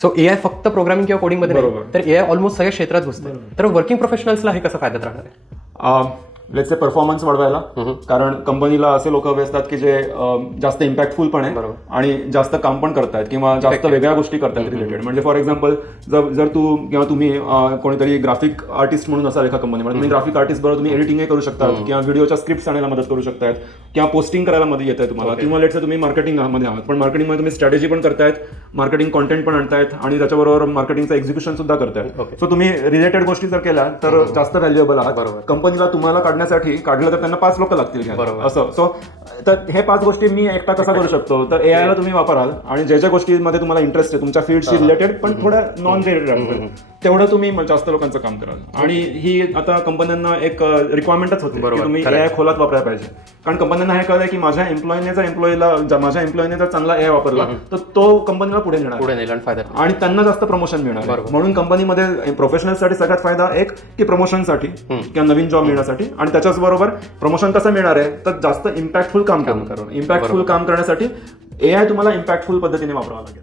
So AI फक्त programming किंवा कोडिंगमध्ये नाही, बरोबर. तर एआय ऑलमोस्ट सगळ्या क्षेत्रात घुसते. तर वर्किंग प्रोफेशनल्सला हे कसं फायद्यात राहणार आहे? लेट्स से परफॉर्मन्स वाढवायला, कारण कंपनीला असे लोक हवे असतात की जे जास्त इम्पॅक्टफुल पण आहे बरोबर. आणि जास्त काम पण करतायत किंवा जास्त वेगळ्या गोष्टी करतात रिलेटेड. म्हणजे फॉर एक्झाम्पल जर तू किंवा तुम्ही कोणीतरी ग्राफिक आर्टिस्ट म्हणून असाल एका कंपनीमध्ये, तुम्ही ग्राफिक आर्टिस्ट बरोबर तुम्ही एडिटिंगही करू शकता किंवा व्हिडिओच्या स्क्रिप्ट आणायला मदत करू शकतायत किंवा पोस्टिंग करायला मध्ये येत आहे तुम्हाला, किंवा लेट्स से तुम्ही मार्केटिंगमध्ये आहात पण मार्केटिंगमध्ये तुम्ही स्ट्रॅटेजी पण करतायत, मार्केटिंग कॉन्टेंट पण आणतायत आणि त्याच्याबरोबर मार्केटिंगचं एक्झिक्युशन सुद्धा करतायत. सो तुम्ही रिलेटेड गोष्टी जर केल्या तर जास्त व्हॅल्युएबल आहात. कंपनीला तुम्हाला काढण्यासाठी काढलं तर त्यांना 5 लोक लागतील घ्यायला. असं सो तर हे 5 गोष्टी मी एकटा कसा करू शकतो, तर एआयला तुम्ही वापराल आणि ज्या ज्या गोष्टींमध्ये तुम्हाला इंटरेस्ट आहे तुमच्या फील्डशी रिलेटेड पण थोडं नॉन रिलेटेड तेवढं तुम्ही जास्त लोकांचं काम कराल. आणि ही आता कंपन्यांना एक रिक्वायरमेंटच होती की तुम्ही एआय खोलात वापरायला पाहिजे, कारण कंपन्यांना हे कळलंय की माझ्या एम्प्लॉईने जर चांगला एआय वापरला तर तो कंपनीला पुढे नेणार आणि त्यांना जास्त प्रमोशन मिळणार. म्हणून कंपनीमध्ये प्रोफेशनलसाठी सगळ्यात फायदा एक की प्रमोशनसाठी किंवा नवीन जॉब मिळण्यासाठी, आणि त्याच्याच बरोबर प्रमोशन कसं मिळणार आहे तर जास्त इम्पॅक्टफुल काम करून. इम्पॅक्टफुल काम करण्यासाठी एआय तुम्हाला इम्पॅक्टफुल पद्धतीने वापरावं लागेल.